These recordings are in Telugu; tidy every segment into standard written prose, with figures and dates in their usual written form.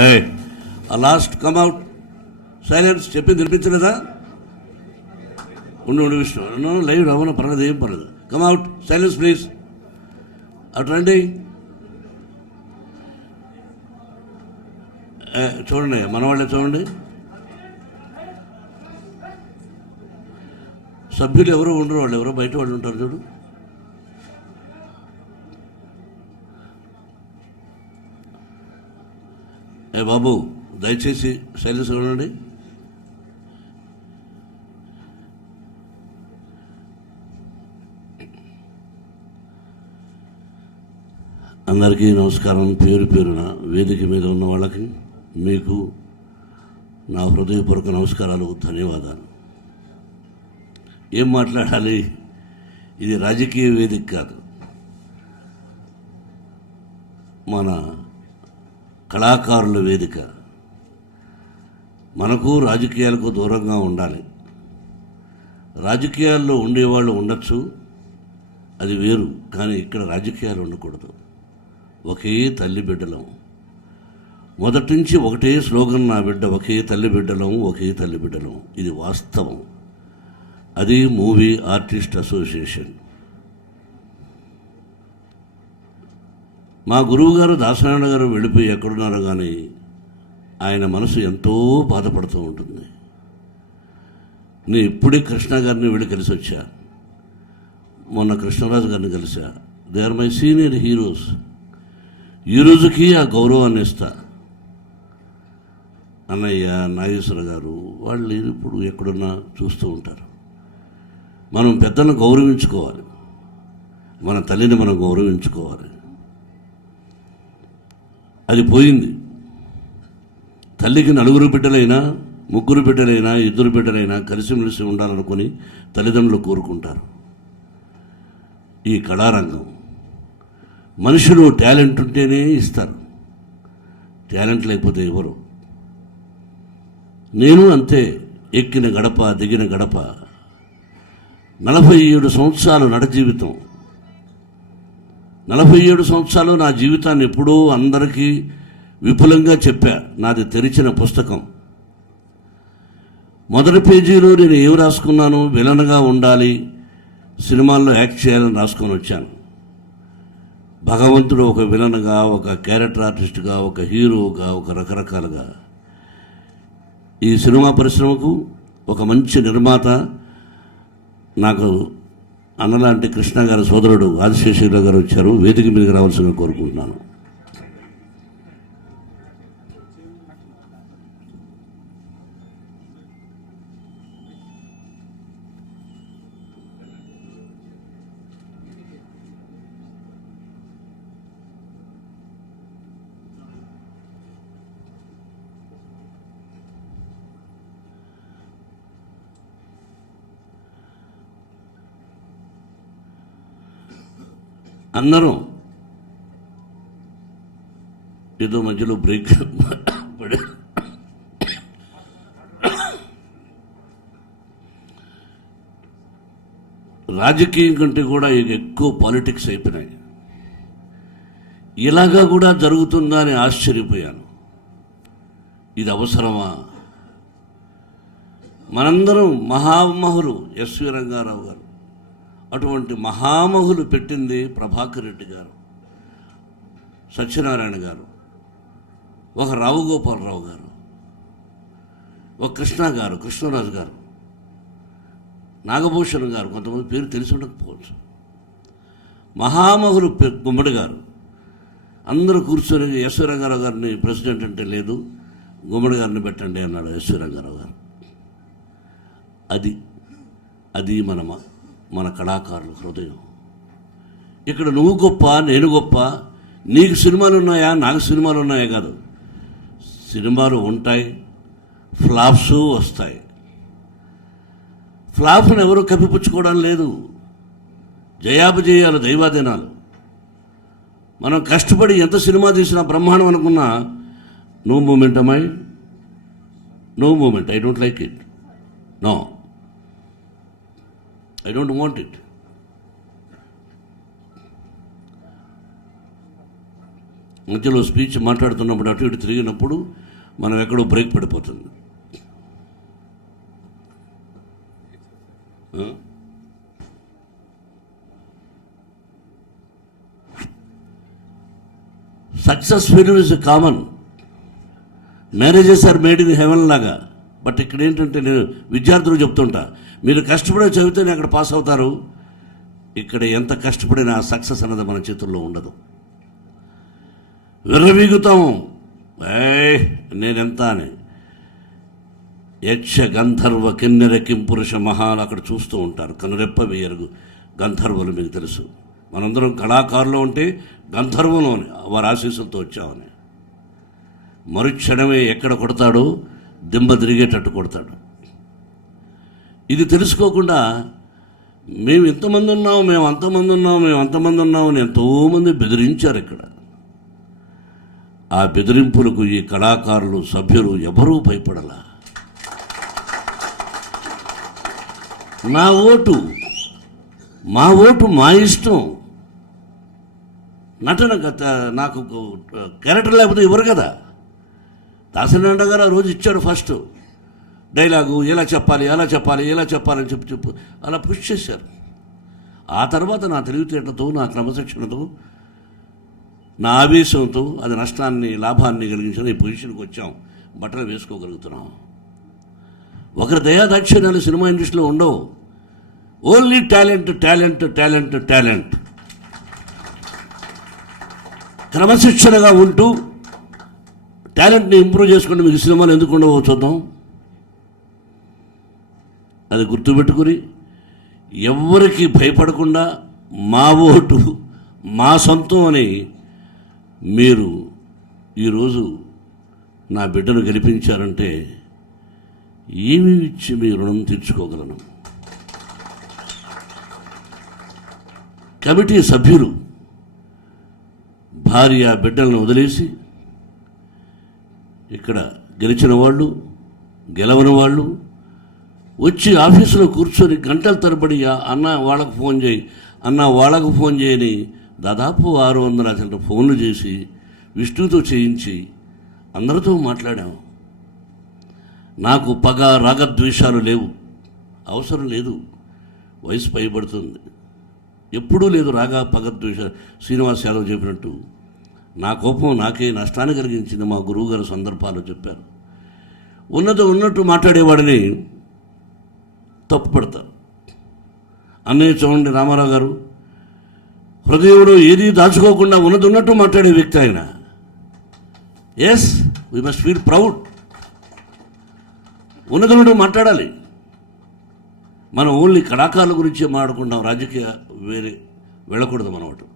ఏ లాస్ట్ కమ్ అవుట్. సైలెన్స్. చెప్పింది వినిపించలేదా? ఉండు విష్ణు లైవ్ రవ్వన పర్లేదు, ఏం పర్లేదు. Come out. Silence please. అటు రండి. చూడండి, మన వాళ్ళే చూడండి. సభ్యులు ఎవరు ఉండరు, వాళ్ళు ఎవరో బయట వాళ్ళు ఉంటారు చూడు. బాబు దయచేసి సైలెన్స్ ఉండండి. అందరికీ నమస్కారం. పేరు పేరున వేదిక మీద ఉన్న వాళ్ళకి మీకు నా హృదయపూర్వక నమస్కారాలు, ధన్యవాదాలు. ఏం మాట్లాడాలి? ఇది రాజకీయ వేదిక కాదు, మన కళాకారుల వేదిక. మనకు రాజకీయాలకు దూరంగా ఉండాలి. రాజకీయాల్లో ఉండేవాళ్ళు ఉండొచ్చు, అది వేరు. కానీ ఇక్కడ రాజకీయాలు ఉండకూడదు. ఒకే తల్లి బిడ్డలం. మొదటి నుంచి ఒకటే స్లోగన్ నా బిడ్డ, ఒకే తల్లి బిడ్డలం, ఒకే తల్లి బిడ్డలం. ఇది వాస్తవం. అది మూవీ ఆర్టిస్ట్ అసోసియేషన్. మా గురువు గారు దాసనారాయణ గారు వెళ్ళిపోయి ఎక్కడున్నారో కానీ ఆయన మనసు ఎంతో బాధపడుతూ ఉంటుంది. నేను ఇప్పుడే కృష్ణ గారిని వెళ్ళి కలిసి వచ్చా, మొన్న కృష్ణరాజు గారిని కలిసా. They are my senior heroes. ఈ రోజుకి ఆ గౌరవాన్ని ఇస్తా. అన్నయ్య, నాగేశ్వర గారు వాళ్ళు ఇప్పుడు ఎక్కడున్నా చూస్తూ ఉంటారు. మనం పెద్దలను గౌరవించుకోవాలి, మన తల్లిని మనం గౌరవించుకోవాలి. అది పోయింది. తల్లికి నలుగురు బిడ్డలైనా, ముగ్గురు బిడ్డలైనా, ఇద్దరు బిడ్డలైనా కలిసిమెలిసి ఉండాలనుకుని తల్లిదండ్రులు కోరుకుంటారు. ఈ కళారంగం మనుషులు టాలెంట్ ఉంటేనే ఇస్తారు, టాలెంట్ లేకపోతే ఎవరు. నేను అంతే. ఎక్కిన గడప దిగిన గడప. 47 సంవత్సరాలు నడ జీవితం. 47 సంవత్సరాలు నా జీవితాన్ని ఎప్పుడూ అందరికీ విపులంగా చెప్పా. నాది తెరిచిన పుస్తకం. మొదటి పేజీలో నేను ఏమి రాసుకున్నాను? విలన్గా ఉండాలి, సినిమాల్లో యాక్ట్ చేయాలని రాసుకొని వచ్చాను. భగవంతుడు ఒక విలన్గా, ఒక క్యారెక్టర్ ఆర్టిస్ట్గా, ఒక హీరోగా, ఒక రకరకాలుగా. ఈ సినిమా పరిశ్రమకు ఒక మంచి నిర్మాత, నాకు అన్నలాంటి కృష్ణ గారి సోదరుడు ఆదిశేషగిరి గారు వచ్చారు. వేదిక మీదకి రావాల్సిందిగా కోరుకుంటున్నాను. అందరం ఏదో మధ్యలో బ్రేక్ పడే రాజకీయం కంటే కూడా ఎక్కువ పాలిటిక్స్ అయిపోయినాయి. ఇలాగా కూడా జరుగుతుందా అని ఆశ్చర్యపోయాను. ఇది అవసరమా? మనందరం మహామహులు ఎస్వి రంగారావు గారు, అటువంటి మహామహులు పెట్టింది ప్రభాకర్ రెడ్డి గారు, సత్యనారాయణ గారు, ఒక రావు గోపాలరావు గారు, ఒక కృష్ణ గారు, కృష్ణరాజు గారు, నాగభూషణ్ గారు, కొంతమంది పేరు తెలిసి ఉండకపోవచ్చు. మహామహులు గుమ్మడి గారు అందరూ కూర్చొని ఎస్వి రంగారావు గారిని ప్రెసిడెంట్ అంటే లేదు, గుమ్మడి గారిని పెట్టండి అన్నాడు ఎస్వి రంగారావు గారు. అది మన కళాకారుల హృదయం. ఇక్కడ నువ్వు గొప్ప, నేను గొప్ప, నీకు సినిమాలు ఉన్నాయా, నాకు సినిమాలు ఉన్నాయా కాదు. సినిమాలు ఉంటాయి, ఫ్లాప్స్ వస్తాయి. ఫ్లాప్ను ఎవరు కప్పిపుచ్చుకోవడం లేదు. జయాపజయాలు దైవాధీనాలు. మనం కష్టపడి ఎంత సినిమా తీసినా బ్రహ్మాండం అనుకున్నా, నో మూమెంట్ అమ్మాయి, no moment, I don't like it, no, I don't want it. మధ్యలో స్పీచ్ మాట్లాడుతున్నప్పుడు అటు ఇటు తిరిగినప్పుడు మనం ఎక్కడో బ్రేక్ పడిపోతుంది. Success failure is common. Marriages are made in heaven లాగా. బట్ ఇక్కడ ఏంటంటే నేను విద్యార్థులు చెప్తుంటా, మీరు కష్టపడే చదివితేనే అక్కడ పాస్ అవుతారు. ఇక్కడ ఎంత కష్టపడినా సక్సెస్ అన్నది మన చేతుల్లో ఉండదు. విర్రవీగుతాం, నేనెంత అని. యక్ష గంధర్వ కిన్నెర కింపురుష మహాలు అక్కడ చూస్తూ ఉంటారు, కనురెప్ప వేయరు గంధర్వులు. మీకు తెలుసు, మనందరం కళాకారులు ఉంటే గంధర్వులోని వారి ఆశీస్సులతో వచ్చామని. మరుక్షణమే ఎక్కడ కొడతాడో దింబ తిరిగేటట్టు కొడతాడు. ఇది తెలుసుకోకుండా మేము ఇంతమంది ఉన్నాం, మేము అంతమంది ఉన్నాం, మేము అంతమంది ఉన్నామని ఎంతోమంది బెదిరించారు ఇక్కడ. ఆ బెదిరింపులకు ఈ కళాకారులు సభ్యులు ఎవరూ భయపడలా. మా ఓటు మా ఇష్టం. నటన నాకు క్యారెక్టర్ లేకపోతే ఇవ్వరు కదా. దాసనారాయణ గారు ఆ రోజు ఇచ్చాడు ఫస్ట్ డైలాగు, ఎలా చెప్పాలి అలా చెప్పాలి ఎలా చెప్పాలని చెప్పు అలా పుష్ చేశారు. ఆ తర్వాత నా తెలివితేటతో, నా క్రమశిక్షణతో, నా ఆవేశంతో అది నష్టాన్ని లాభాన్ని కలిగించిన ఈ పొజిషన్కి వచ్చాం. బట్టలు వేసుకోగలుగుతున్నాం. ఒకరి దయాదాక్షిణ్యాలు సినిమా ఇండస్ట్రీలో ఉండవు. Only talent talent talent talent. క్రమశిక్షణగా ఉంటూ టాలెంట్ని ఇంప్రూవ్ చేసుకుంటే మీకు సినిమాలు ఎందుకు ఉండవో చూద్దాం. అది గుర్తుపెట్టుకుని ఎవరికి భయపడకుండా మా ఓటు మా సొంతం అని మీరు ఈరోజు నా బిడ్డను గెలిపించారంటే ఏమి ఇచ్చి మీ రుణం తీర్చుకోగలను. కమిటీ సభ్యులు భార్య బిడ్డలను వదిలేసి ఇక్కడ గెలిచిన వాళ్ళు, గెలవని వాళ్ళు వచ్చి ఆఫీసులో కూర్చొని గంటల తరబడి అన్న వాళ్ళకు ఫోన్ చేయి, అన్న వాళ్ళకు ఫోన్ చేయని దాదాపు 600 ఫోన్లు చేసి విష్ణుతో చేయించి అందరితో మాట్లాడాం. నాకు పగ రాగద్వేషాలు లేవు, అవసరం లేదు. వయసు పైబడుతుంది, ఎప్పుడూ లేదు రాగ పగద్వేష. శ్రీనివాస్ యాదవ్ చెప్పినట్టు నా కోపం నాకే నష్టాన్ని కలిగించింది. మా గురువుగారు సందర్భాలు చెప్పారు. ఉన్నట్టు మాట్లాడేవాడిని తప్పుపడతారు. అన్నయ్య చూడండి, రామారావు గారు హృదయంలో ఏది దాచుకోకుండా ఉన్నట్టు మాట్లాడే వ్యక్తి ఆయన. Yes, we must feel proud. ఉన్నట్టు మాట్లాడాలి. మనం ఓన్లీ కళాకారుల గురించి మాట్లాడుకుంటాం, రాజకీయ వేరే వెళ్ళకూడదు మనం. అటు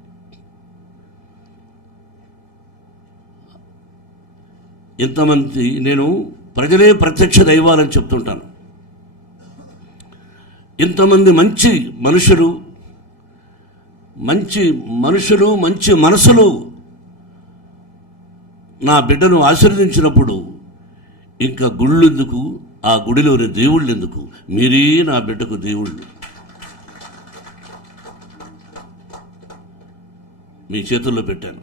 ఇంతమంది నేను ప్రజలే ప్రత్యక్ష దైవాలని చెప్తుంటాను. ఇంతమంది మంచి మనుషులు మంచి మనసులు నా బిడ్డను ఆశీర్వదించినప్పుడు ఇంకా గుళ్ళెందుకు, ఆ గుడిలోని దేవుళ్ళు ఎందుకు? మీరే నా బిడ్డకు దేవుళ్ళు. మీ చేతుల్లో పెట్టాను.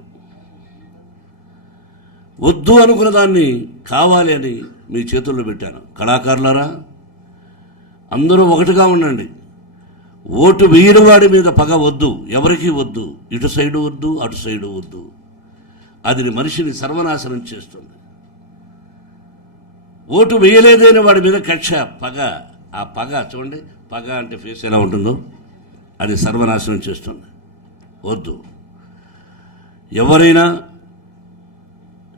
వద్దు అనుకున్న దాన్ని కావాలి అని మీ చేతుల్లో పెట్టాను. కళాకారులారా, అందరూ ఒకటిగా ఉండండి. ఓటు వేయని వాడి మీద పగ వద్దు, ఎవరికీ వద్దు. ఇటు సైడు వద్దు, అటు సైడు వద్దు. అది మనిషిని సర్వనాశనం చేస్తుంది. ఓటు వేయలేదైన వాడి మీద కక్ష, పగ. ఆ పగ చూడండి, పగ అంటే ఫేస్ ఎలా ఉంటుందో అది సర్వనాశనం చేస్తుంది. వద్దు. ఎవరైనా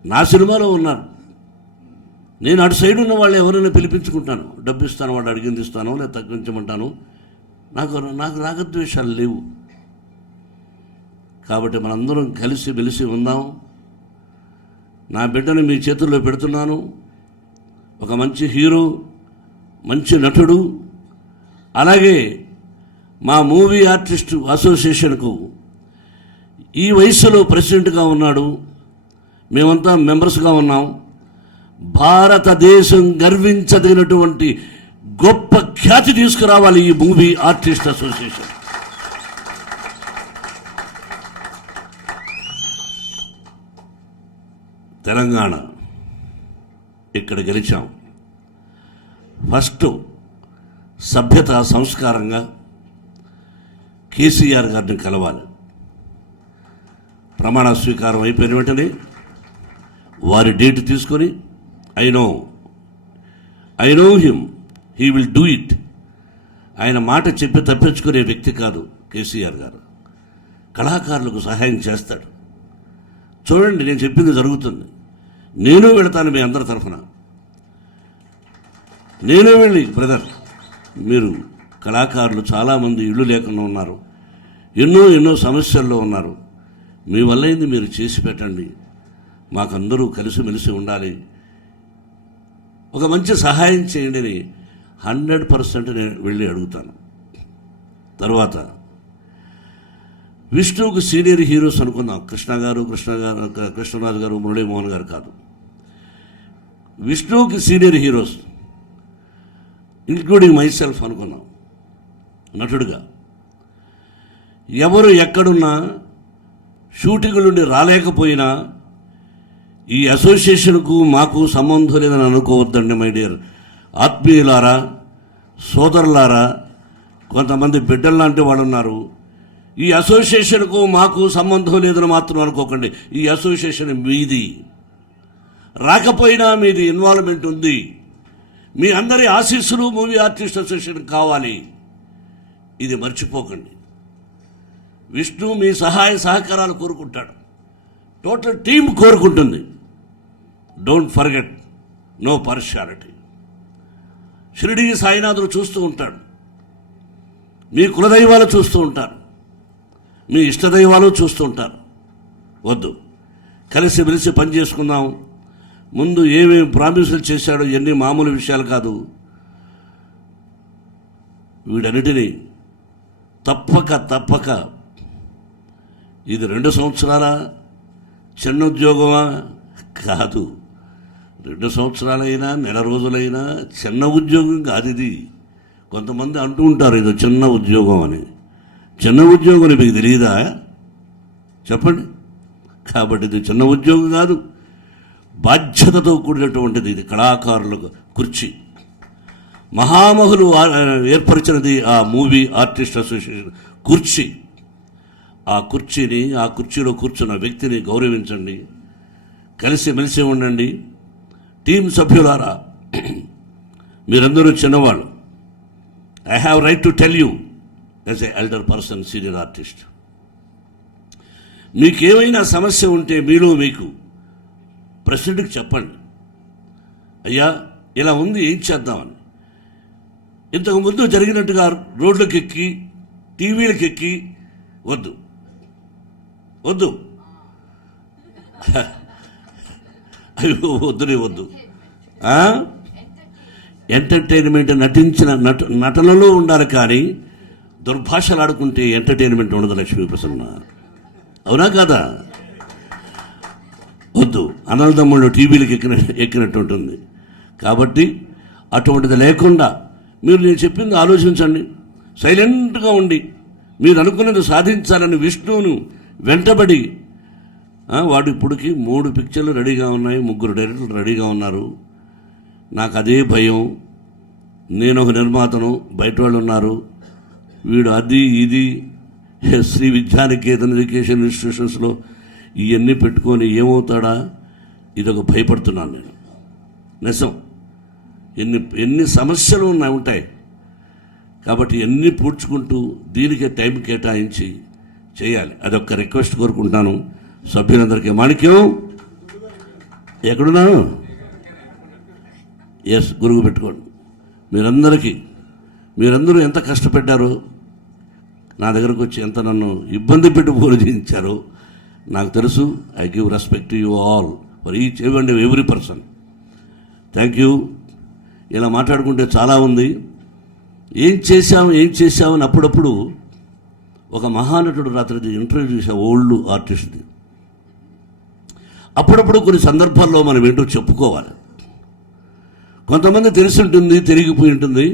నా సినిమాలో ఉన్నారు, నేను అటు సైడ్ ఉన్న వాళ్ళు ఎవరైనా పిలిపించుకుంటాను, డబ్బు ఇస్తాను, వాడు అడిగింది ఇస్తాను, లేదా తగ్గించమంటాను. నాకు రాగద్వేషాలు లేవు. కాబట్టి మనందరం కలిసి మెలిసి ఉందాం. నా బిడ్డను మీ చేతుల్లో పెడుతున్నాను. ఒక మంచి హీరో, మంచి నటుడు, అలాగే మా మూవీ ఆర్టిస్టు అసోసియేషన్కు ఈ వయసులో ప్రెసిడెంట్గా ఉన్నాడు. మేమంతా మెంబర్స్గా ఉన్నాం. భారతదేశం గర్వించదగినటువంటి గొప్ప ఖ్యాతి తీసుకురావాలి ఈ మూవీ ఆర్టిస్ట్ అసోసియేషన్. తెలంగాణ ఇక్కడ గెలిచాం. ఫస్ట్ సభ్యత సంస్కారంగా కేసీఆర్ గారిని కలవాలి. ప్రమాణ స్వీకారం అయిపోయిన వెంటనే వారి డేట్ తీసుకొని I know him, he will do it. ఆయన మాట చెప్పి తప్పించుకునే వ్యక్తి కాదు కేసీఆర్ గారు. కళాకారులకు సహాయం చేస్తాడు. చూడండి, నేను చెప్పింది జరుగుతుంది. నేను వెళతాను మీ అందరి తరఫున. నేను వెళ్ళి, బ్రదర్, మీరు కళాకారులు చాలామంది ఇళ్ళు లేకుండా ఉన్నారు, ఎన్నో సమస్యల్లో ఉన్నారు, మీ వల్లైంది మీరు చేసి పెట్టండి, మాకందరూ కలిసిమెలిసి ఉండాలి, ఒక మంచి సహాయం చేయండి అని 100% నేను వెళ్ళి అడుగుతాను. తర్వాత విష్ణువుకు సీనియర్ హీరోస్ అనుకుందాం. కృష్ణరాజు గారు, మురళీమోహన్ గారు కాదు. విష్ణువుకి సీనియర్ హీరోస్ ఇంక్లూడింగ్ మైసెల్ఫ్ అనుకున్నాం. నటుడుగా ఎవరు ఎక్కడున్నా షూటింగ్ నుండి రాలేకపోయినా ఈ అసోసియేషన్కు మాకు సంబంధం లేదని అనుకోవద్దండి మై డియర్ ఆత్మీయులారా, సోదరులారా. కొంతమంది బిడ్డల్లాంటి వాళ్ళు ఉన్నారు. ఈ అసోసియేషన్కు మాకు సంబంధం లేదని మాత్రం అనుకోకండి. ఈ అసోసియేషన్ మీది, రాకపోయినా మీది ఇన్వాల్వ్మెంట్ ఉంది. మీ అందరి ఆశీస్సులు మూవీ ఆర్టిస్ట్ అసోసియేషన్ కావాలి, ఇది మర్చిపోకండి. విష్ణు మీ సహాయ సహకారాలు కోరుకుంటాడు, టోటల్ టీం కోరుకుంటుంది. Don't forget, no partiality. Shirdi సాయినాథుడు చూస్తూ ఉంటాడు, మీ కులదైవాలు చూస్తూ ఉంటారు, మీ ఇష్టదైవాలు చూస్తూ ఉంటారు. వద్దు, కలిసి మెలిసి పని చేసుకుందాం. ముందు ఏమేమి ప్రామిసులు చేశాడో ఎన్ని మామూలు విషయాలు కాదు. వీడన్నిటినీ తప్పక ఇది 2 సంవత్సరాల చిన్న ఉద్యోగమా? కాదు. 2 సంవత్సరాలైనా నెల రోజులైనా చిన్న ఉద్యోగం కాదు ఇది. కొంతమంది అంటూ ఉంటారు ఇది చిన్న ఉద్యోగం అని. చిన్న ఉద్యోగం మీకు తెలియదా? చెప్పండి. కాబట్టి ఇది చిన్న ఉద్యోగం కాదు, బాధ్యతతో కూడినటువంటిది. ఇది కళాకారులకు కుర్చీ. మహామహులు ఏర్పరిచినది ఆ మూవీ ఆర్టిస్ట్ అసోసియేషన్ కుర్చీ. ఆ కుర్చీలో కూర్చున్న వ్యక్తిని గౌరవించండి, కలిసిమెలిసి ఉండండి. టీం సభ్యులారా, మీరందరూ చిన్నవాళ్ళు. I have right to tell you as a elder person, senior artist. మీకేమైనా సమస్య ఉంటే మీకు ప్రెసిడెంట్కి చెప్పండి, అయ్యా ఇలా ఉంది, ఏం చేద్దామని. ఇంతకుముందు జరిగినట్టుగా రోడ్లకు ఎక్కి టీవీలకు ఎక్కి వద్దు. అయ్యో వద్దు. ఎంటర్టైన్మెంట్ నటనలో ఉండాలి, కానీ దుర్భాషలు ఆడుకుంటే ఎంటర్టైన్మెంట్ ఉండదు. లక్ష్మీ ప్రసన్న, అవునా కాదా? వద్దు. అన్నదమ్ముళ్ళు టీవీలకు ఎక్కినట్టు ఉంటుంది. కాబట్టి అటువంటిది లేకుండా మీరు నేను చెప్పింది ఆలోచించండి. సైలెంట్గా ఉండి మీరు అనుకున్నది సాధించాలని విష్ణువును వెంటబడి, వాడు ఇప్పటికి 3 పిక్చర్లు రెడీగా ఉన్నాయి, 3 డైరెక్టర్లు రెడీగా ఉన్నారు. నాకు అదే భయం. నేను ఒక నిర్మాతను, బయట వాళ్ళు ఉన్నారు. వీడు అది ఇది శ్రీ విద్యానికేతన్ ఎడ్యుకేషన్ ఇన్స్టిట్యూషన్స్లో ఇవన్నీ పెట్టుకొని ఏమవుతాడా, ఇదొక భయపడుతున్నాను నేను. నిజం, ఎన్ని సమస్యలు ఉంటాయి. కాబట్టి ఎన్ని పూడ్చుకుంటూ దీనికే టైం కేటాయించి చేయాలి. అదొక రిక్వెస్ట్ కోరుకుంటున్నాను సభ్యులందరికీ. మాణిక్యం ఎక్కడున్నాను? ఎస్, గురువు పెట్టుకోండి. మీరందరూ ఎంత కష్టపడ్డారో, నా దగ్గరకు వచ్చి ఎంత నన్ను ఇబ్బంది పెట్టి పూజించారో నాకు తెలుసు. I give respect to you all, for each and every person. Thank you. ఇలా మాట్లాడుకుంటే చాలా ఉంది. ఏం చేశామని అప్పుడప్పుడు ఒక మహానటుడు రాత్రి ఇంటర్వ్యూ చేసే ఓల్డ్ ఆర్టిస్ట్ది. అప్పుడప్పుడు కొన్ని సందర్భాల్లో మనం ఏంటో చెప్పుకోవాలి. కొంతమంది తెలిసి ఉంటుంది, తిరిగిపోయి ఉంటుంది.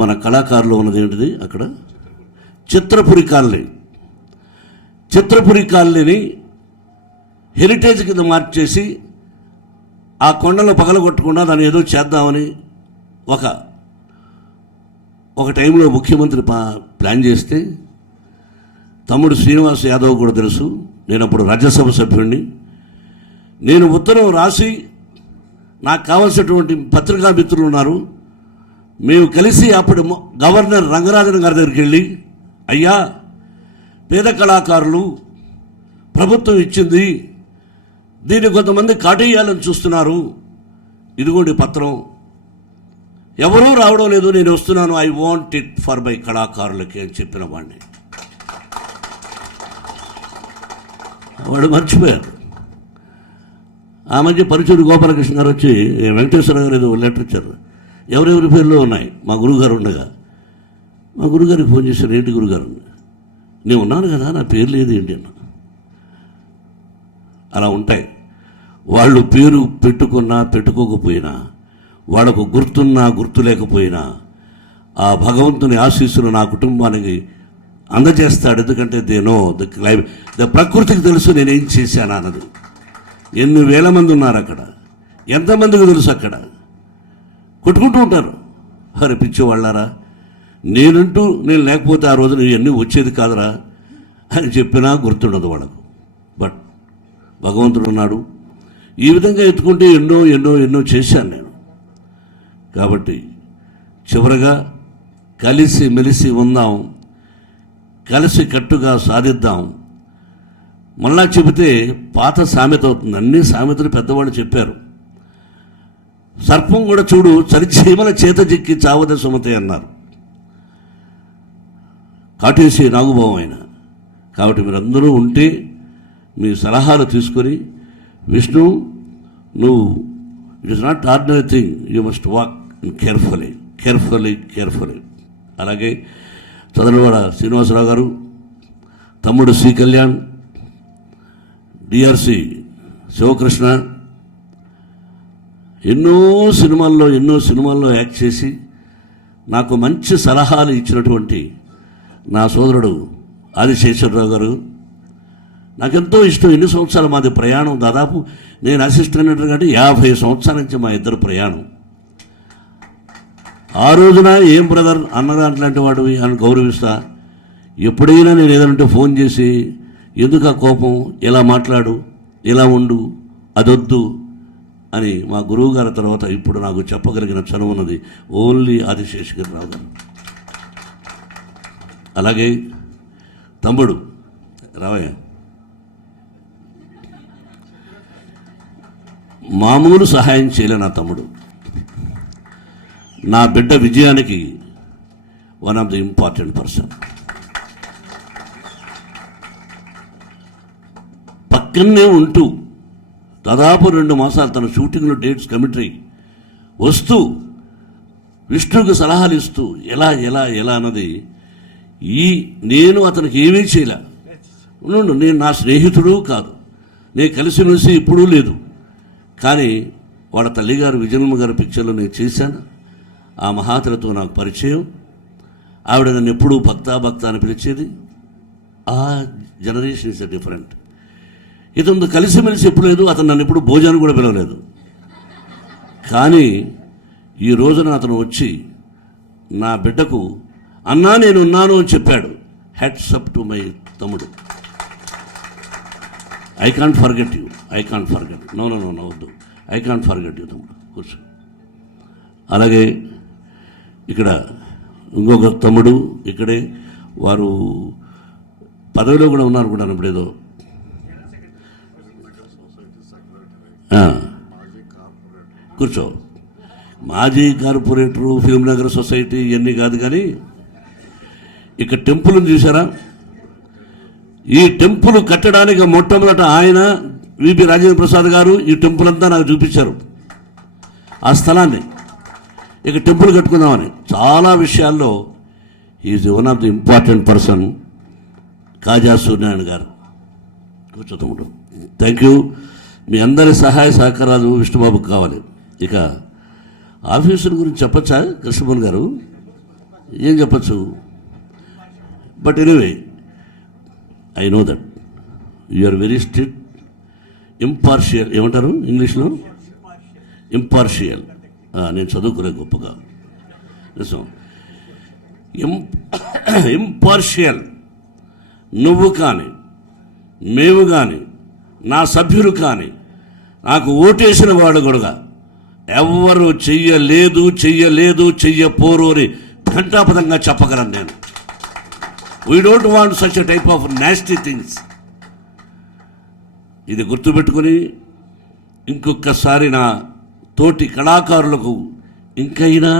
మన కళాకారులు ఉన్నది ఏంటిది అక్కడ, చిత్రపురి కాలనీ. చిత్రపురి కాలనీని హెరిటేజ్ కింద మార్చేసి ఆ కొండలు పగలగొట్టకుండా దాన్ని ఏదో చేద్దామని ఒక టైంలో ముఖ్యమంత్రి ప్లాన్ చేస్తే తమ్ముడు శ్రీనివాస్ యాదవ్ కూడా తెలుసు, నేను అప్పుడు రాజ్యసభ సభ్యుడిని. నేను ఉత్తరం రాసి నాకు కావాల్సినటువంటి పత్రికా మిత్రులు ఉన్నారు, మేము కలిసి అప్పుడు గవర్నర్ రంగరాజన్ గారి దగ్గరికి వెళ్ళి, అయ్యా పేద కళాకారులు ప్రభుత్వం ఇచ్చింది, దీన్ని కొంతమంది కాటేయాలని చూస్తున్నారు, ఇదిగోండి పత్రం, ఎవరూ రావడం లేదు, నేను వస్తున్నాను, I want it for my కళాకారులకి అని చెప్పిన వాడిని. వాడు మర్చిపోయారు. ఆ మధ్య పరిచూరి గోపాలకృష్ణ గారు వచ్చి వెంకటేశ్వర గారు ఏదో లెటర్ ఇచ్చారు, ఎవరెవరి పేర్లో ఉన్నాయి, మా గురువుగారు ఉండగా. మా గురుగారికి ఫోన్ చేశారు, ఏంటి గురుగారు, నేను ఉన్నాను కదా, నా పేరు లేదు ఏంటి అన్న. అలా ఉంటాయి. వాళ్ళు పేరు పెట్టుకున్నా పెట్టుకోకపోయినా, వాళ్ళకు గుర్తున్నా గుర్తు లేకపోయినా ఆ భగవంతుని ఆశీస్సులు నా కుటుంబానికి అందజేస్తాడు. ఎందుకంటే ప్రకృతికి తెలుసు నేనేం చేశాను అన్నది. ఎన్ని వేల మంది ఉన్నారు అక్కడ, ఎంతమందికి తెలుసు అక్కడ, కొట్టుకుంటూ ఉంటారు. అరే పిచ్చివాళ్ళారా, నేను లేకపోతే ఆ రోజున ఇవన్నీ వచ్చేది కాదురా అని చెప్పినా గుర్తుండదు వాళ్ళకు. బట్ భగవంతుడు ఉన్నాడు. ఈ విధంగా ఎత్తుకుంటే ఎన్నో ఎన్నో ఎన్నో చేశాను నేను. కాబట్టి చివరగా కలిసి మెలిసి ఉందాం, కలిసి కట్టుగా సాధిద్దాం. మళ్ళా చెబితే పాత సామెత అవుతుంది, అన్ని సామెతలు పెద్దవాళ్ళు చెప్పారు. సర్పం కూడా చూడు చరిచీమల చేత చిక్కి చావద సుమతే అన్నారు కాటేసి నాగుభావం ఆయన. కాబట్టి మీరందరూ ఉంటే మీ సలహాలు తీసుకొని, విష్ణు నువ్వు it is not ordinary thing, you must walk carefully carefully carefully. అలాగే చదలవాడ శ్రీనివాసరావు గారు, తమ్ముడు సి కళ్యాణ్, డిఆర్సి శివకృష్ణ ఎన్నో సినిమాల్లో యాక్ట్ చేసి నాకు మంచి సలహాలు ఇచ్చినటువంటి నా సోదరుడు ఆదిశేషవరావు గారు, నాకెంతో ఇష్టం. ఎన్ని సంవత్సరాలు మాది ప్రయాణం, దాదాపు నేను అసిస్టెంట్ కాబట్టి 50 సంవత్సరాల నుంచి మా ఇద్దరు ప్రయాణం. ఆ రోజున ఏం బ్రదర్ అన్నదాంట్లాంటి వాడు అని గౌరవిస్తా. ఎప్పుడైనా నేను ఏదంటే ఫోన్ చేసి, ఎందుకు ఆ కోపం, ఎలా మాట్లాడు, ఎలా ఉండు, అదొద్దు అని మా గురువు గారి తర్వాత ఇప్పుడు నాకు చెప్పగలిగిన చనువున్నది ఓన్లీ ఆదిశేషగిరిరావు గారు. అలాగే తమ్ముడు రావయ్య, మామూలు సహాయం చేయలే నా తమ్ముడు. నా బిడ్డ విజయానికి one of the important person. పక్కనే ఉంటూ దాదాపు 2 మాసాలు తన షూటింగ్లో డేట్స్ కమిటరీ వస్తూ విష్ణువుకి సలహాలు ఇస్తూ ఎలా ఎలా ఎలా అన్నది. నేను అతనికి ఏమీ చేయలే. నేను నా స్నేహితుడు కాదు, నేను కలిసిమెలిసి ఎప్పుడూ లేదు. కానీ వాళ్ళ తల్లిగారు విజయమ్మ గారి పిక్చర్లో నేను చేశాను. ఆ మహాతలతో నాకు పరిచయం. ఆవిడ నన్ను ఎప్పుడూ భక్త అని పిలిచేది. ఆ జనరేషన్ ఇస్ డిఫరెంట్. ఇతను కలిసిమెలిసి ఎప్పుడు లేదు, అతను నన్ను ఎప్పుడు భోజనం కూడా పిలవలేదు. కానీ ఈ రోజున అతను వచ్చి నా బిడ్డకు అన్నా నేను ఉన్నాను అని చెప్పాడు. హ్యాట్స్ అప్ టు మై తమ్ముడు. I can't forget you, I can't forget. No వద్దు, ఐ కాంట్ ఫర్గెట్ యూ తమ్ముడు, కూర్చో. అలాగే ఇక్కడ ఇంకొక తమ్ముడు ఇక్కడే, వారు పదవిలో కూడా ఉన్నారు కూడా ఇప్పుడు ఏదో కూర్చో. మాజీ కార్పొరేటరు, ఫిల్మ్ నగర్ సొసైటీ ఇవన్నీ కాదు. కానీ ఇక్కడ టెంపుల్ని చూసారా? ఈ టెంపుల్ కట్టడానికి మొట్టమొదట ఆయన విపి రాజేంద్ర ప్రసాద్ గారు ఈ టెంపుల్ అంతా నాకు చూపించారు. ఆ స్థలాన్ని ఇక టెంపుల్ కట్టుకుందామని చాలా విషయాల్లో is one of the important person Kaja Suryanarayana గారు. కూర్చోతమ్ముడు, థ్యాంక్ యూ. మీ అందరి సహాయ సహకారాలు విష్ణుబాబుకు కావాలి. ఇక ఆఫీసుల గురించి చెప్పచ్చా కృష్ణమోహన్ గారు? ఏం చెప్పచ్చు? But anyway I know that you are very strict, impartial, ఏమంటారు ఇంగ్లీష్లో? ఇంపార్షియల్. నేను చదువుకునే గొప్పగా నిజం. ఇంపార్షియల్. నువ్వు కానీ, మేము కానీ, నా సభ్యులు కానీ, నాకు ఓటేసిన వాడు కూడా ఎవరు చెయ్యలేదు చెయ్యపోరు అని ఘంటాపదంగా చెప్పగలను నేను. We don't want such a type of nasty things. ఇది గుర్తుపెట్టుకుని ఇంకొకసారి నా తోటి కళాకారులకు ఇంకైనా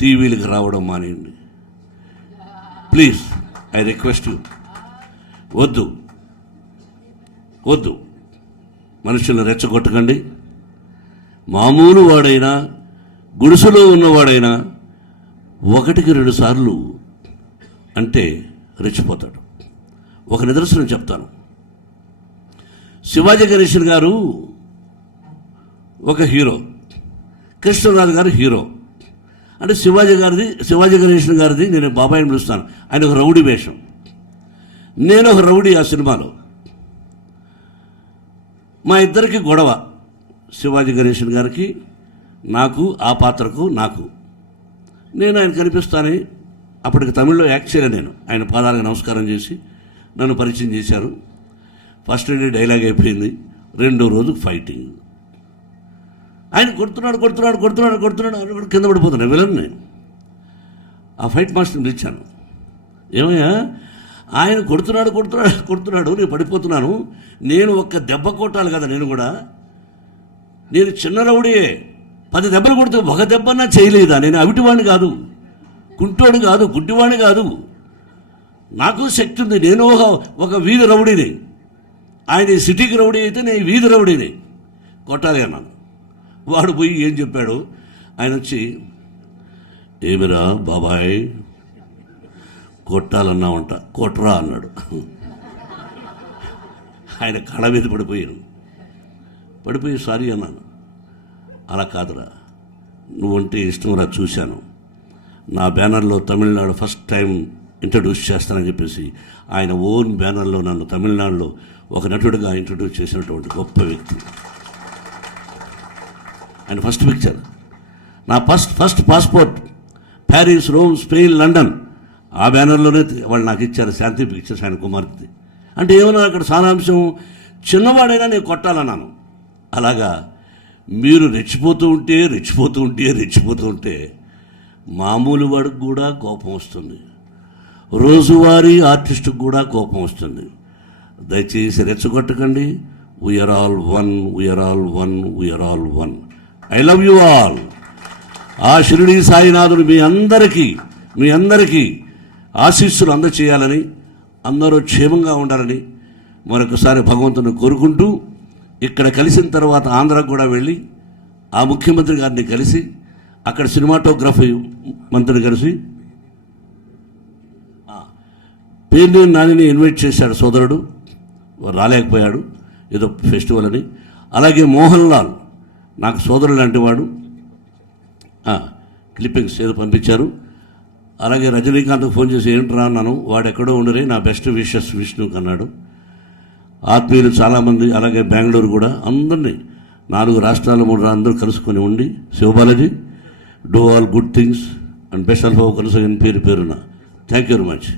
టీవీలకు రావడం మానేయండి ప్లీజ్. I request you. వద్దు వద్దు, మనుషులను రెచ్చగొట్టకండి. మామూలు వాడైనా, గుడిసెలో ఉన్నవాడైనా 1-2 సార్లు అంటే రెచ్చిపోతాడు. ఒక నిదర్శనం చెప్తాను. శివాజీ గణేశన్ గారు ఒక హీరో, కృష్ణరాజు గారు హీరో. అంటే శివాజీ గణేశన్ గారిది నేను బాబాయిని పిలుస్తాను. ఆయన ఒక రౌడీ వేషం, నేను ఒక రౌడీ ఆ సినిమాలో. మా ఇద్దరికి గొడవ, శివాజీ గణేశన్ గారికి నాకు, ఆ పాత్రకు నాకు. నేను ఆయన కనిపిస్తానే, అప్పటికి తమిళ్లో యాక్ట్ చేయలే. నేను ఆయన పాదాలకు నమస్కారం చేసి నన్ను పరిచయం చేశారు. ఫస్ట్ డే డైలాగ్ అయిపోయింది. 2వ రోజు ఫైటింగ్. ఆయన కొడుతున్నాడు కింద పడిపోతున్నాను విలన్. నేను ఆ ఫైట్ మాస్టర్ని పిలిచాను. ఏమయ్యా, ఆయన కొడుతున్నాడు, నేను పడిపోతున్నాను. నేను ఒక్క దెబ్బ కొట్టాలి కదా. నేను చిన్న రౌడీయే. 10 దెబ్బలు కొడితే ఒక దెబ్బన్నా చేయలేదా? నేను అవిటివాణ్ణి కాదు, కుంటోడు కాదు, గుడ్డివాణ్ణి కాదు. నాకు శక్తి ఉంది. నేను ఒక వీధి రౌడీని. ఆయన సిటీకి రౌడీ అయితే నేను వీధి రౌడీని. కొట్టాలి అన్నాను. వాడు పోయి ఏం చెప్పాడు, ఆయన వచ్చి, ఏమిరా బాబాయ్ కొట్టాలన్నావంట, కొట్రా అన్నాడు. ఆయన కళ మీద పడిపోయి సారీ అన్నాను. అలా కాదురా, నువ్వంటే ఇష్టంరా, చూశాను. నా బ్యానర్లో తమిళనాడు ఫస్ట్ టైం ఇంట్రడ్యూస్ చేస్తానని చెప్పేసి ఆయన ఓన్ బ్యానర్లో నన్ను తమిళనాడులో ఒక నటుడిగా ఇంట్రడ్యూస్ చేసినటువంటి గొప్ప వ్యక్తి. ఆయన ఫస్ట్ పిక్చర్, నా first passport Paris, Rome, Spain, London, ఆ బ్యానర్లోనే వాళ్ళు నాకు ఇచ్చారు. శాంతి పిక్చర్స్, ఆయన కుమార్తె. అంటే ఏమన్నా అక్కడ సారాంశం, చిన్నవాడైనా నేను కొట్టాలన్నాను. అలాగా మీరు రెచ్చిపోతూ ఉంటే మామూలు వాడికి కూడా కోపం వస్తుంది, రోజువారీ ఆర్టిస్టుకు కూడా కోపం వస్తుంది. దయచేసి రెచ్చగొట్టకండి. We are all one. I love you all. ఆ షిరిడి సాయినాథుడు మీ అందరికీ ఆశీస్సులు అందచేయాలని, అందరూ క్షేమంగా ఉండాలని మరొకసారి భగవంతుని కోరుకుంటూ, ఇక్కడ కలిసిన తర్వాత ఆంధ్రాకు కూడా వెళ్ళి ఆ ముఖ్యమంత్రి గారిని కలిసి, అక్కడ సినిమాటోగ్రఫీ మంత్రిని కలిసి, పేర్ని నానిని ఇన్వైట్ చేశాడు సోదరుడు, రాలేకపోయాడు ఏదో ఫెస్టివల్ అని. అలాగే మోహన్ లాల్ నాకు సోదరుడు లాంటి వాడు, క్లిప్పింగ్స్ ఏదో పంపించారు. అలాగే రజనీకాంత్కి ఫోన్ చేసి ఏంట్రా అన్నాను. వాడు ఎక్కడో ఉండరే, నా బెస్ట్ విషెస్ విష్ణుకి అన్నాడు. ఆత్మీయులు చాలామంది, అలాగే బెంగళూరు కూడా, అందరినీ 4 రాష్ట్రాలు 3 అందరూ కలుసుకొని ఉండి, Sivabalaji do all good things and best of కొనసాగిన పేరున థ్యాంక్ యూ వెరీ మచ్.